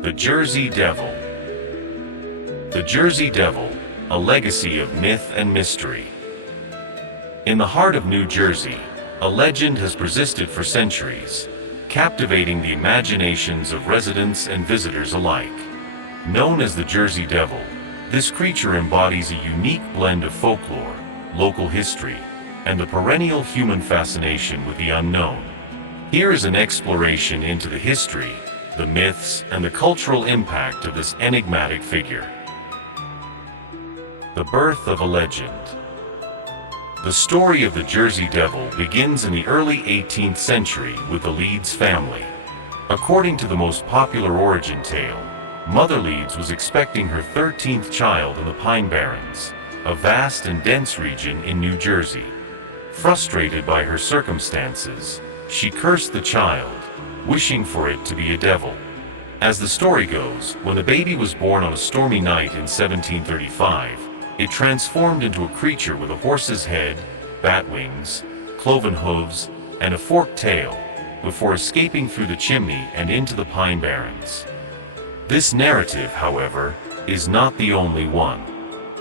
The Jersey Devil. The Jersey Devil, a legacy of myth and mystery. In the heart of New Jersey, a legend has persisted for centuries, captivating the imaginations of residents and visitors alike. Known as the Jersey Devil, this creature embodies a unique blend of folklore, local history, and the perennial human fascination with the unknown. Here is an exploration into the history, the myths, and the cultural impact of this enigmatic figure. The birth of a legend. The story of the Jersey Devil begins in the early 18th century with the Leeds family. According to the most popular origin tale, Mother Leeds was expecting her 13th child in the Pine Barrens, a vast and dense region in New Jersey. Frustrated by her circumstances, she cursed the child, wishing for it to be a devil. As the story goes, when the baby was born on a stormy night in 1735, it transformed into a creature with a horse's head, bat wings, cloven hooves, and a forked tail, before escaping through the chimney and into the Pine Barrens. This narrative, however, is not the only one.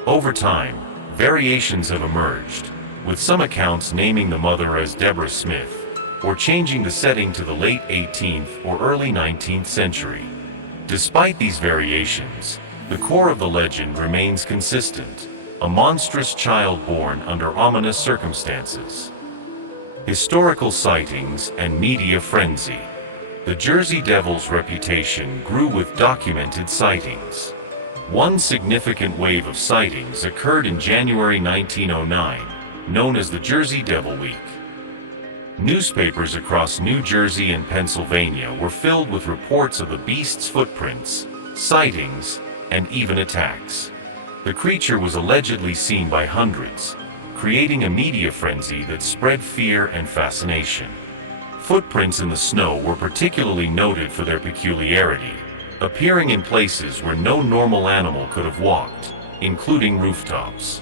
Over time, variations have emerged, with some accounts naming the mother as Deborah Smith, or changing the setting to the late 18th or early 19th century. Despite these variations, the core of the legend remains consistent, a monstrous child born under ominous circumstances. Historical sightings and media frenzy. The Jersey Devil's reputation grew with documented sightings. One significant wave of sightings occurred in January 1909, known as the Jersey Devil Week. Newspapers across New Jersey and Pennsylvania were filled with reports of the beast's footprints, sightings, and even attacks. The creature was allegedly seen by hundreds, creating a media frenzy that spread fear and fascination. Footprints in the snow were particularly noted for their peculiarity, appearing in places where no normal animal could have walked, including rooftops.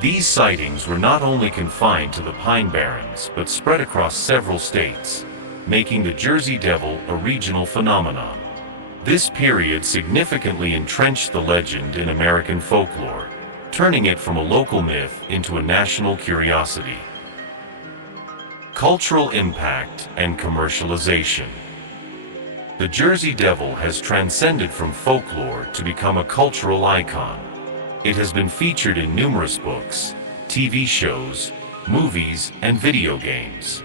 These sightings were not only confined to the Pine Barrens, but spread across several states, making the Jersey Devil a regional phenomenon. This period significantly entrenched the legend in American folklore, turning it from a local myth into a national curiosity. Cultural impact and commercialization. The Jersey Devil has transcended from folklore to become a cultural icon. It has been featured in numerous books, TV shows, movies, and video games.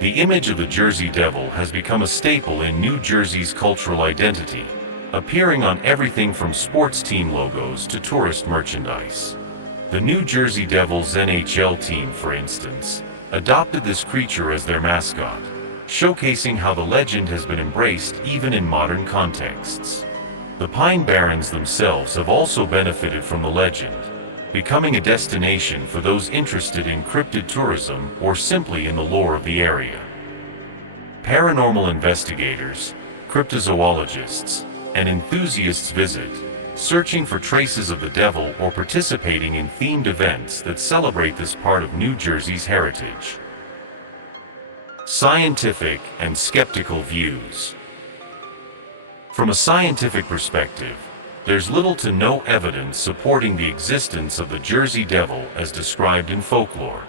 The image of the Jersey Devil has become a staple in New Jersey's cultural identity, appearing on everything from sports team logos to tourist merchandise. The New Jersey Devils NHL team, for instance, adopted this creature as their mascot, showcasing how the legend has been embraced even in modern contexts. The Pine Barrens themselves have also benefited from the legend, becoming a destination for those interested in cryptid tourism or simply in the lore of the area. Paranormal investigators, cryptozoologists, and enthusiasts visit, searching for traces of the devil or participating in themed events that celebrate this part of New Jersey's heritage. Scientific and skeptical views. From a scientific perspective, there's little to no evidence supporting the existence of the Jersey Devil as described in folklore.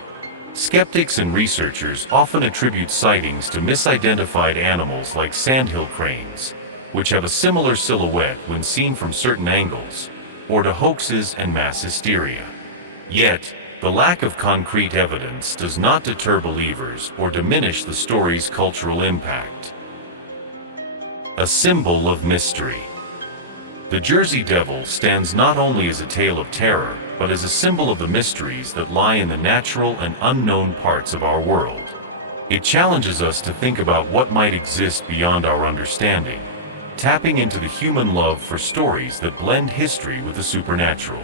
Skeptics and researchers often attribute sightings to misidentified animals like sandhill cranes, which have a similar silhouette when seen from certain angles, or to hoaxes and mass hysteria. Yet, the lack of concrete evidence does not deter believers or diminish the story's cultural impact. A symbol of mystery. The Jersey Devil stands not only as a tale of terror, but as a symbol of the mysteries that lie in the natural and unknown parts of our world. It challenges us to think about what might exist beyond our understanding, tapping into the human love for stories that blend history with the supernatural.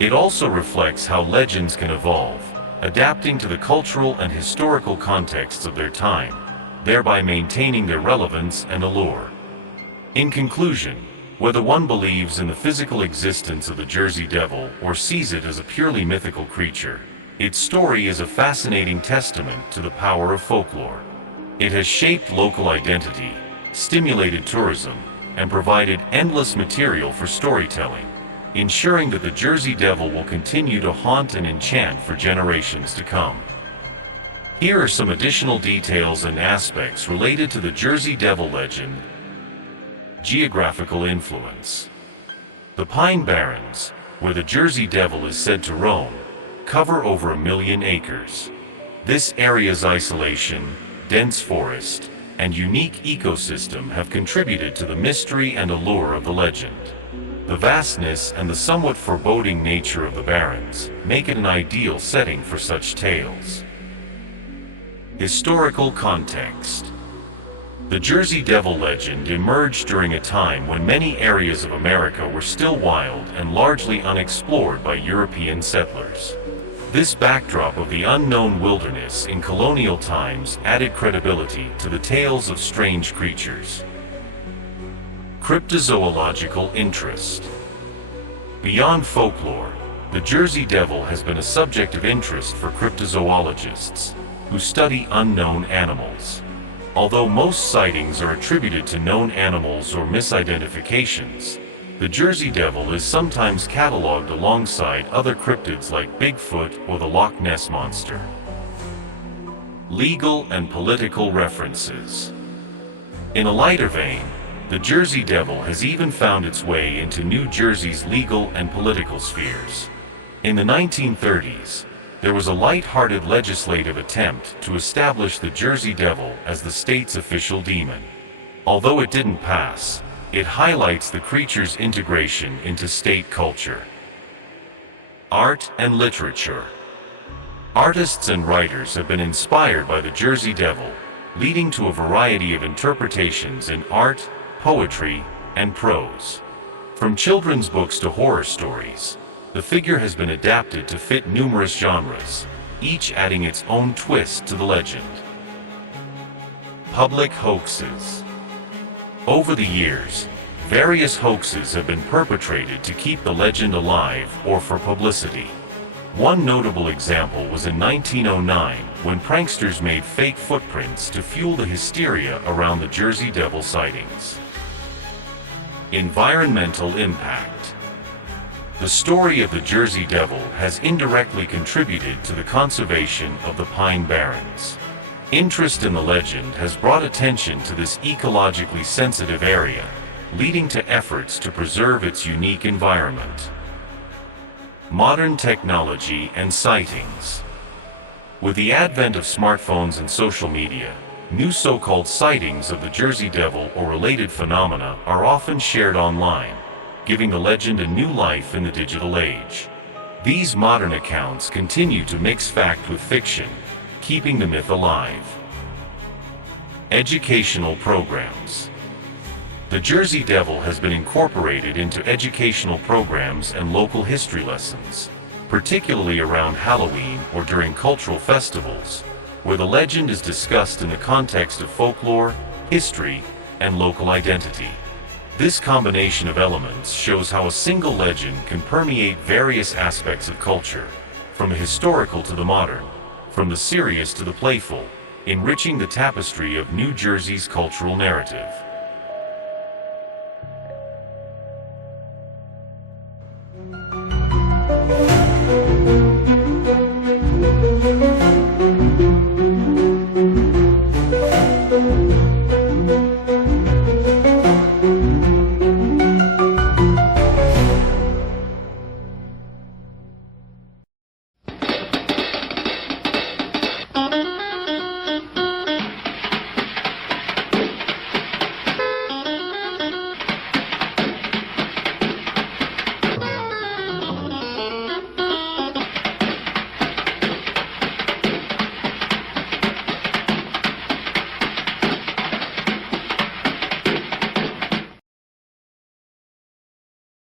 It also reflects how legends can evolve, adapting to the cultural and historical contexts of their time, thereby maintaining their relevance and allure. In conclusion, whether one believes in the physical existence of the Jersey Devil or sees it as a purely mythical creature, its story is a fascinating testament to the power of folklore. It has shaped local identity, stimulated tourism, and provided endless material for storytelling, ensuring that the Jersey Devil will continue to haunt and enchant for generations to come. Here are some additional details and aspects related to the Jersey Devil legend. Geographical influence. The Pine Barrens, where the Jersey Devil is said to roam, cover over 1 million acres. This area's isolation, dense forest, and unique ecosystem have contributed to the mystery and allure of the legend. The vastness and the somewhat foreboding nature of the Barrens make it an ideal setting for such tales. Historical context. The Jersey Devil legend emerged during a time when many areas of America were still wild and largely unexplored by European settlers. This backdrop of the unknown wilderness in colonial times added credibility to the tales of strange creatures. Cryptozoological interest. Beyond folklore, the Jersey Devil has been a subject of interest for cryptozoologists, who study unknown animals. Although most sightings are attributed to known animals or misidentifications, the Jersey Devil is sometimes cataloged alongside other cryptids like Bigfoot or the Loch Ness Monster. Legal and political references. In a lighter vein, the Jersey Devil has even found its way into New Jersey's legal and political spheres. In the 1930s, there was a light-hearted legislative attempt to establish the Jersey Devil as the state's official demon. Although it didn't pass, it highlights the creature's integration into state culture. Art and literature. Artists and writers have been inspired by the Jersey Devil, leading to a variety of interpretations in art, poetry, and prose. From children's books to horror stories, the figure has been adapted to fit numerous genres, each adding its own twist to the legend. Public hoaxes. Over the years, various hoaxes have been perpetrated to keep the legend alive or for publicity. One notable example was in 1909 when pranksters made fake footprints to fuel the hysteria around the Jersey Devil sightings. Environmental impact. The story of the Jersey Devil has indirectly contributed to the conservation of the Pine Barrens. Interest in the legend has brought attention to this ecologically sensitive area, leading to efforts to preserve its unique environment. Modern technology and sightings. With the advent of smartphones and social media, new so-called sightings of the Jersey Devil or related phenomena are often shared online, giving the legend a new life in the digital age. These modern accounts continue to mix fact with fiction, keeping the myth alive. Educational programs. The Jersey Devil has been incorporated into educational programs and local history lessons, particularly around Halloween or during cultural festivals, where the legend is discussed in the context of folklore, history, and local identity. This combination of elements shows how a single legend can permeate various aspects of culture, from the historical to the modern, from the serious to the playful, enriching the tapestry of New Jersey's cultural narrative.